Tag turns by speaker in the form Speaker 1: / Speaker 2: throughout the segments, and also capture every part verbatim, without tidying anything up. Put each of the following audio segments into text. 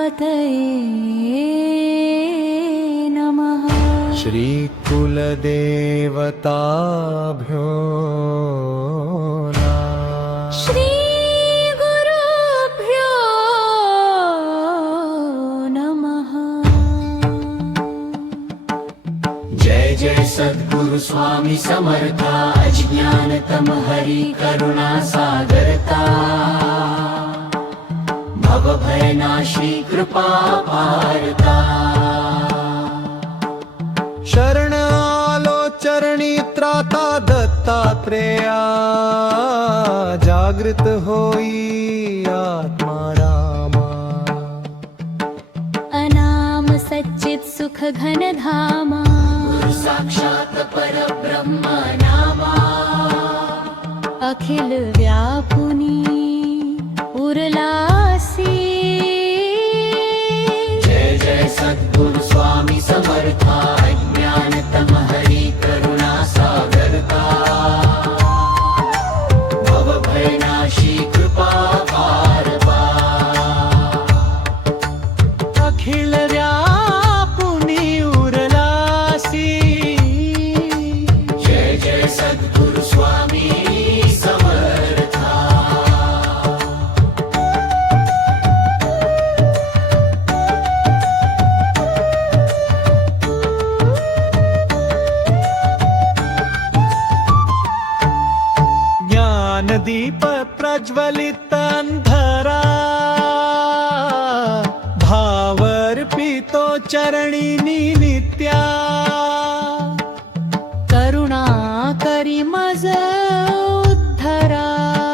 Speaker 1: गणपतये नमः।
Speaker 2: श्रीकुलदेवताभ्यो नमः।
Speaker 1: श्रीगुरुभ्यो नमः।
Speaker 3: जय जय सद्गुरु स्वामी समर्था, अज्ञानतम हरि करुणा सागरता, भवभयनाशी कृपा पारता।
Speaker 2: शरण आलो चरणी त्राता दत्तात्रेया, जागृत होई आत्मा रामा।
Speaker 1: अनाम सच्चित सुख घन धामा,
Speaker 3: गुरु साक्षात परब्रह्म नामा।
Speaker 1: अखिल व्यापुनी उरलासी,
Speaker 3: जय जय सद्गुरु स्वामी समर्था, अज्ञानतम हरि करुणा सागरता, भवभयनाशी कृपा पारता।
Speaker 2: अखिल व्यापुनी उरलासी,
Speaker 3: जय जय सद्गुरु स्वामी समर्था।
Speaker 2: दीप प्रज्वलित अंधरा, भावर्पितो चरणिनी नित्या।
Speaker 1: करुणा करी मज उद्धरा,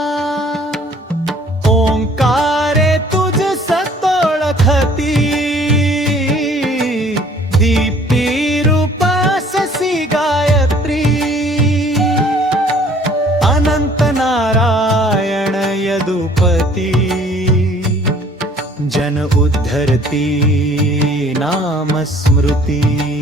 Speaker 2: ओंकारे तुझ सतोळखती, दीप्ती रूपससी गायत्री। अनंत नारायण यदुपति, जन उद्धरती नाम स्मृती।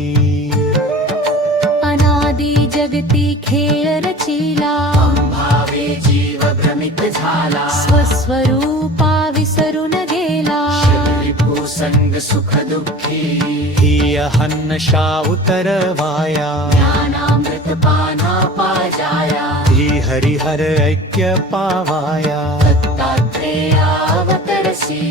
Speaker 1: अनादि जगती खेळ रचिला,
Speaker 3: भावे जीव भ्रमित झाला।
Speaker 1: स्वस्वरूपा विसरून गेला।
Speaker 3: भूसंग सुख दुःखी,
Speaker 2: ही अहन्नशा उतरवाया।
Speaker 3: ज्ञानामृत पाना पाजाया,
Speaker 2: ही हरिहर ऐक्य पावाया।
Speaker 3: दत्तात्रेयावतरसी,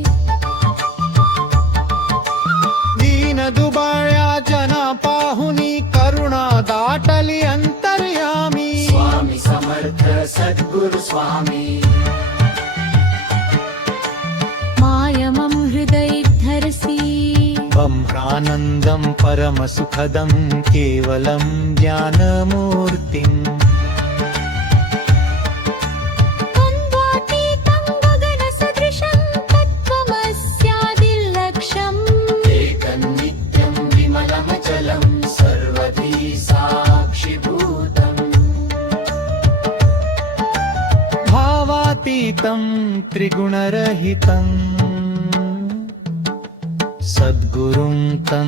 Speaker 2: दीन दुबळ्या जना पाहुनी, करुणा दाटली अंतर्यामी।
Speaker 3: स्वामी समर्थ सद्गुरु स्वामी,
Speaker 1: मायमं हृदय धरसी।
Speaker 2: ब्रह्मानन्दं परमसुखदं केवलं ज्ञानमूर्तिम्।
Speaker 1: द्वन्द्वातीतं गगनसदृशं तत्त्वमस्यादिलक्ष्यम्।
Speaker 3: एकनित्यं विमलमचलं सर्वधी साक्षिभूतम्।
Speaker 2: भावातीतं त्रिगुणरहितं, सद्गुरुं तं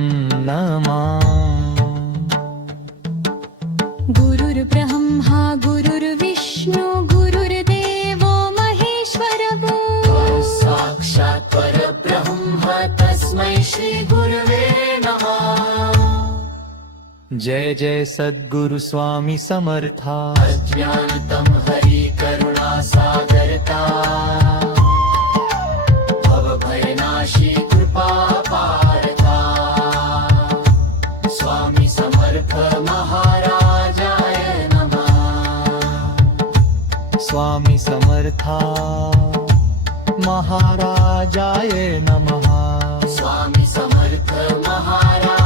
Speaker 2: नमामि।
Speaker 1: गुरुर्ब्रह्मा गुरुर्विष्णु गुरुर्देवो महेश्वरः।
Speaker 3: साक्षात् परब्रह्म तस्मै श्री गुरवे नमः।
Speaker 2: जय जय सद्गुरु स्वामी समर्था,
Speaker 3: अज्ञानतम हरि करुणा सागरता, भवभयनाशी कृपा पारता। स्वामी समर्थ महाराजाय नमः।
Speaker 2: स्वामी समर्था महाराजाय नमः।
Speaker 3: स्वामी समर्थ महाराज